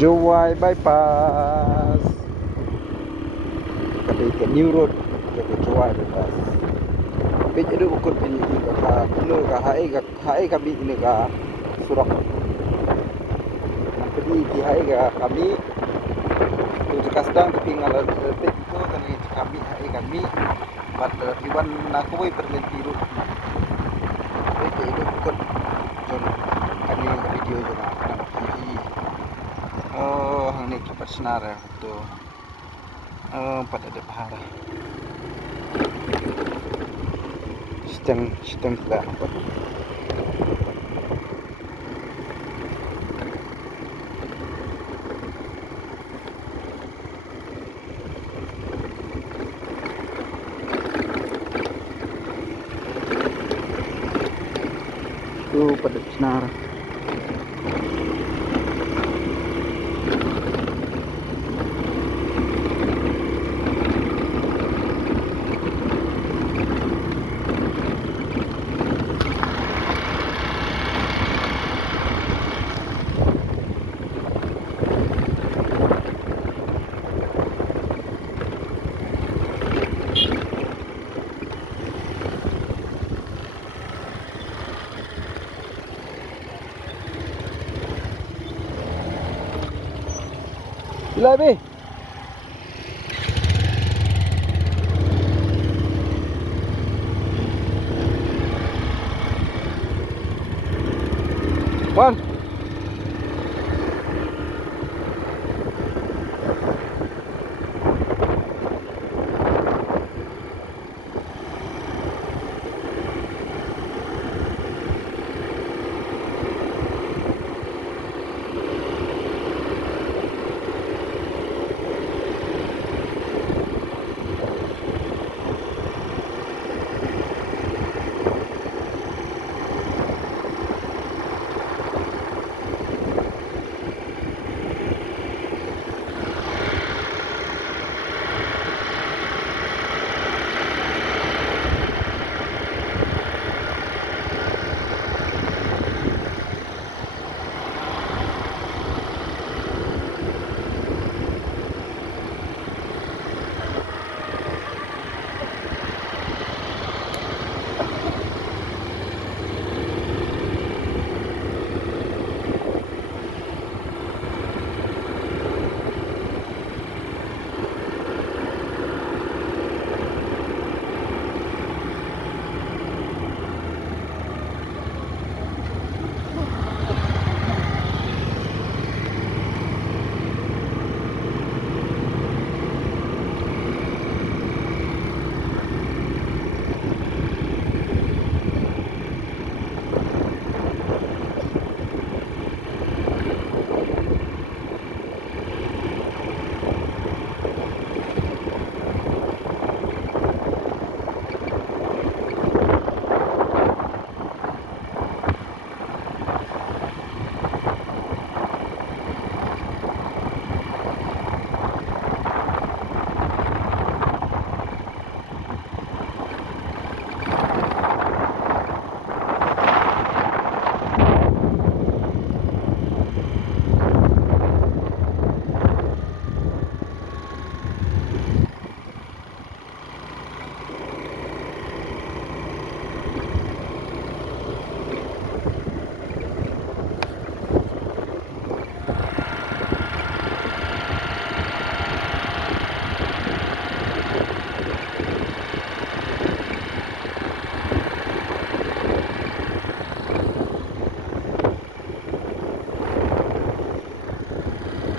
Juwai bypass. Kami ke New Road ke Juwai bypass. Kami ada ukut ini ke hai kami ini ke Surak. Jadi di hai kami tu kasdang tapi ngalar detik itu kami hai kami mat iwan nakoi berlenti road. Itu ukut jon kami video jon hang ni cepat senar tu pada ada bahara steng lah apa tu pada senar. Sila be. One.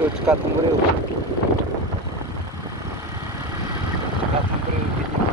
Tu cekat umreu. Cekat umreu di sini.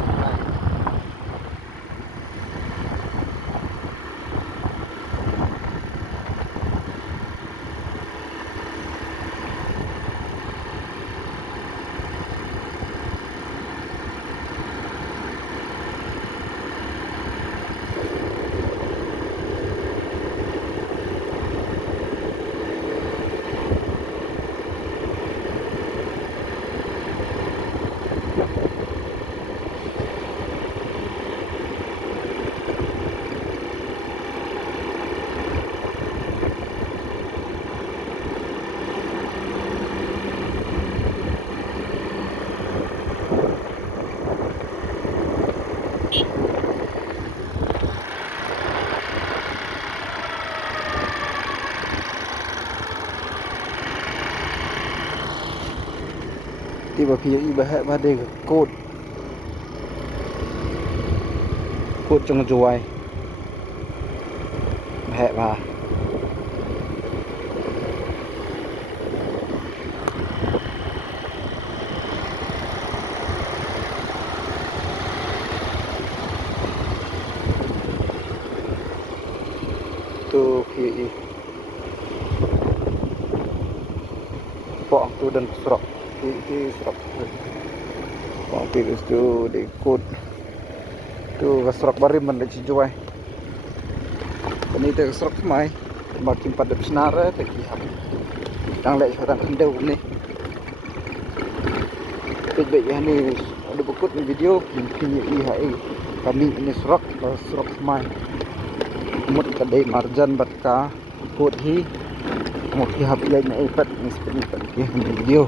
Tiba iba hak bade kod trong juai hak ba tu ki pok tu dan serok ki serok pok tu de kod tu serok barim man ci juai ini te serok mai makin pada senara te ki hab đang lại cho đang đâu ni baik ya ni ada bukut ni video mungkin i hai kami ini serok mai mut kadai marjan batka kod hi mau ki hab lain ai pat ni seperti pat ki video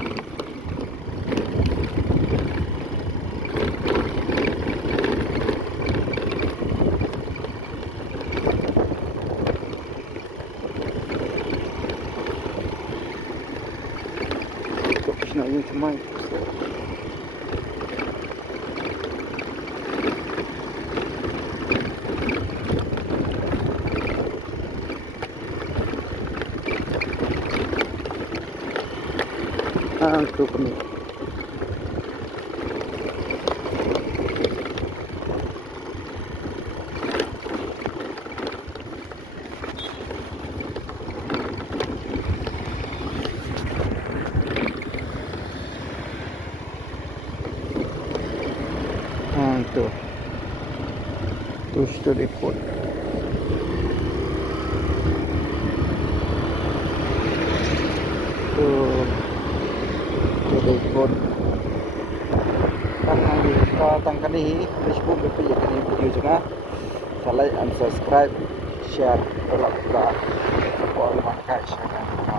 na yun semai tu kami tu sudah ikut tu sudah ikut tangkan ini Facebook berpijak ini video juga like and subscribe share kalau sudah support makai share